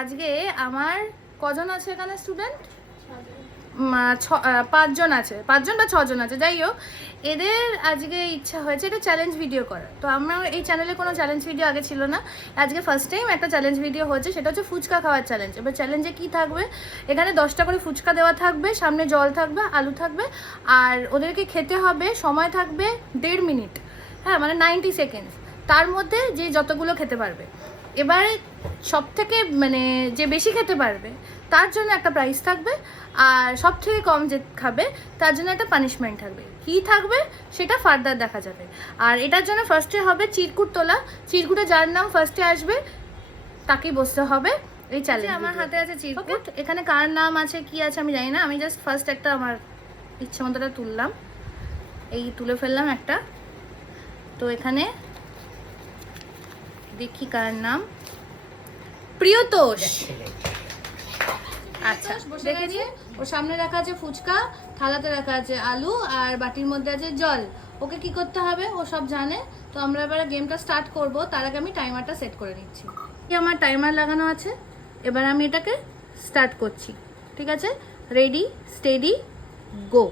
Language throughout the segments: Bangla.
আজকে আমার কজন আছে এখানে স্টুডেন্ট? 5 জন আছে, 5 জন বা 6 জন আছে, যাই হোক। এদের আজকে ইচ্ছা হয়েছে একটা চ্যালেঞ্জ ভিডিও করার। তো আমার এই চ্যানেলে কোনো চ্যালেঞ্জ ভিডিও আগে ছিল না, আজকে ফার্স্ট টাইম একটা চ্যালেঞ্জ ভিডিও হচ্ছে, সেটা হচ্ছে ফুচকা খাওয়ার চ্যালেঞ্জ। এবার চ্যালেঞ্জে কি থাকবে, এখানে 10টা করে ফুচকা দেওয়া থাকবে, সামনে জল থাকবে, আলু থাকবে, আর ওদেরকে খেতে হবে, সময় থাকবে 1.5 মিনিট, হ্যাঁ মানে 90 সেকেন্ডস। তার মধ্যে যে যতগুলো খেতে পারবে, এবারে সব থেকে মানে যে বেশি খেতে পারবে তার জন্য একটা প্রাইজ থাকবে, আর সব থেকে কম যে খাবে তার জন্য একটা পানিশমেন্ট থাকবে। কী থাকবে সেটা ফার্দার দেখা যাবে। আর এটার জন্য ফার্স্টে হবে চিরকুট তোলা। চিরকুটে যার নাম ফার্স্টে আসবে তাকেই বসতে হবে এই চ্যালেঞ্জ। আমার হাতে আছে চিরকুট, এখানে কার নাম আছে কি আছে আমি জানি না, আমি জাস্ট ফার্স্ট একটা আমার ইচ্ছে মতোটা তুললাম, এই তুলে ফেললাম একটা। তো এখানে দেখি কার নাম, প্রিয়তোষ। আচ্ছা দেখেছি, ওর সামনে রাখা আছে ফুচকা, থালাতে রাখা আছে আলু, আর বাটির মধ্যে আছে জল। ওকে কি করতে হবে ও সব জানে। তো আমরা এবার গেমটা স্টার্ট করব, তার আগে আমি টাইমারটা সেট করে নিচ্ছি। আমার টাইমার লাগানো আছে, এবার আমি এটাকে স্টার্ট করছি। ঠিক আছে, রেডি স্টেডি গো।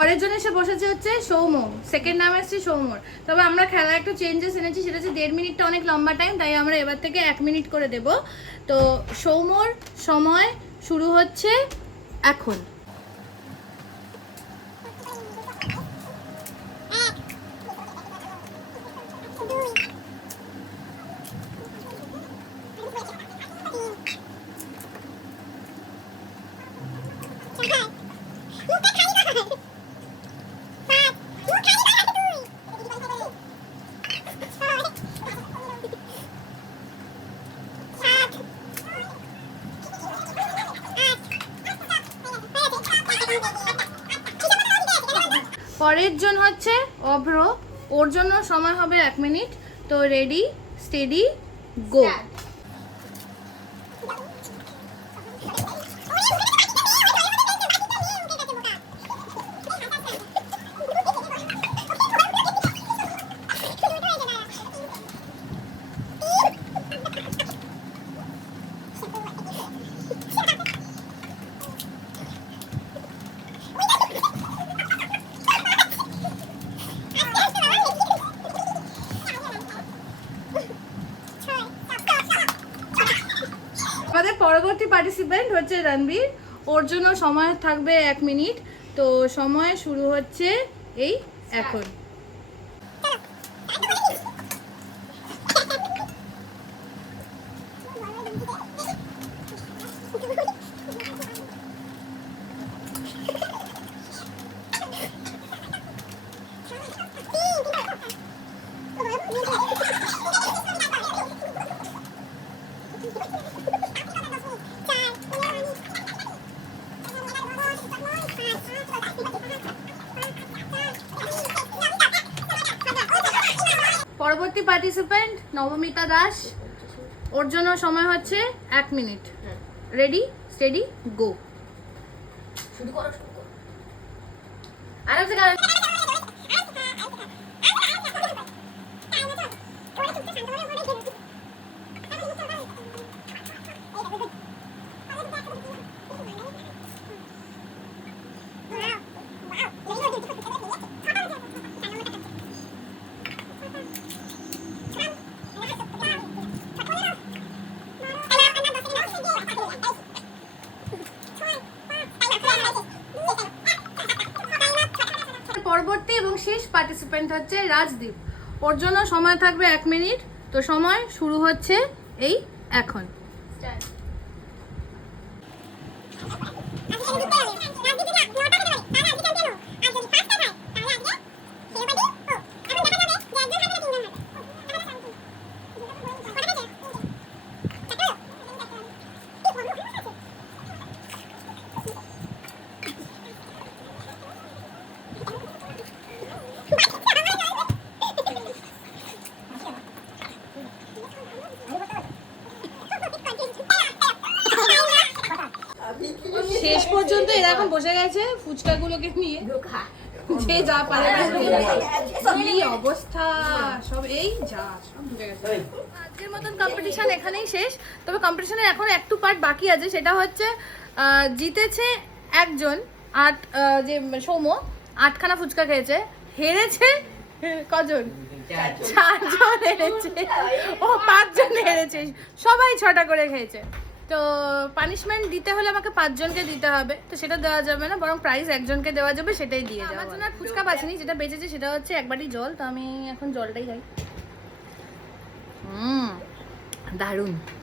পরের জন এসে বসেছে হচ্ছে সৌম্য, সেকেন্ড নাম এসছে সৌম্যর। তবে আমরা খেলা একটু চেঞ্জেস এনেছি, সেটা হচ্ছে 1.5 মিনিটটা অনেক লম্বা টাইম, তাই আমরা এবার থেকে 1 মিনিট করে দেব। তো সৌম্যর সময় শুরু হচ্ছে এখন। পরের জন হচ্ছে অভ্র, ওর জন্য সময় হবে 1 মিনিট। তো রেডি স্টেডি গো। আমাদের পরবর্তী পার্টিসিপেন্ট হচ্ছে রণবীর, ওর জন্য সময় থাকবে 1 মিনিট। তো সময় শুরু হচ্ছে এই এখন। পরবর্তী পার্টিসিপেন্ট নবমিতা দাস, ওর জন্য সময় হচ্ছে 1 মিনিট। Ready steady go. শুরু করো শুরু করো আরামসে গান। পরবর্তী এবং শেষ পার্টিসিপেন্ট হচ্ছে রাজদীপ, ওর জন্য সময় থাকবে 1 মিনিট। তো সময় শুরু হচ্ছে এই এখন। শেষ পর্যন্ত এরা এখন বসে গেছে ফুচকাগুলোকে নিয়ে, যে যা পারে কি অবস্থা সব, এই যা সব ঢুকে গেছে। আজকের মতন কম্পিটিশন এখানেই শেষ, তবে কম্পিটিশনের এখন একটু পার্ট বাকি আছে, সেটা হচ্ছে জিতেছে একজন, যে সৌম 8খানা ফুচকা খেয়েছে, হেরেছে কজন? 4জন হেরেছে, ও 5জন হেরেছে, সবাই 6টা করে খেয়েছে। তো পানিশমেন্ট দিতে হলে আমাকে 5জনকে দিতে হবে, তো সেটা দেওয়া যাবে না, বরং প্রাইজ একজনকে দেওয়া যাবে, সেটাই দিয়ে দেওয়া। আমার জন্য আর ফুচকা বাঁচিনি, যেটা বেঁচেছে সেটা হচ্ছে 1 বাটি জল, তো আমি এখন জলটাই খাই। দারুণ।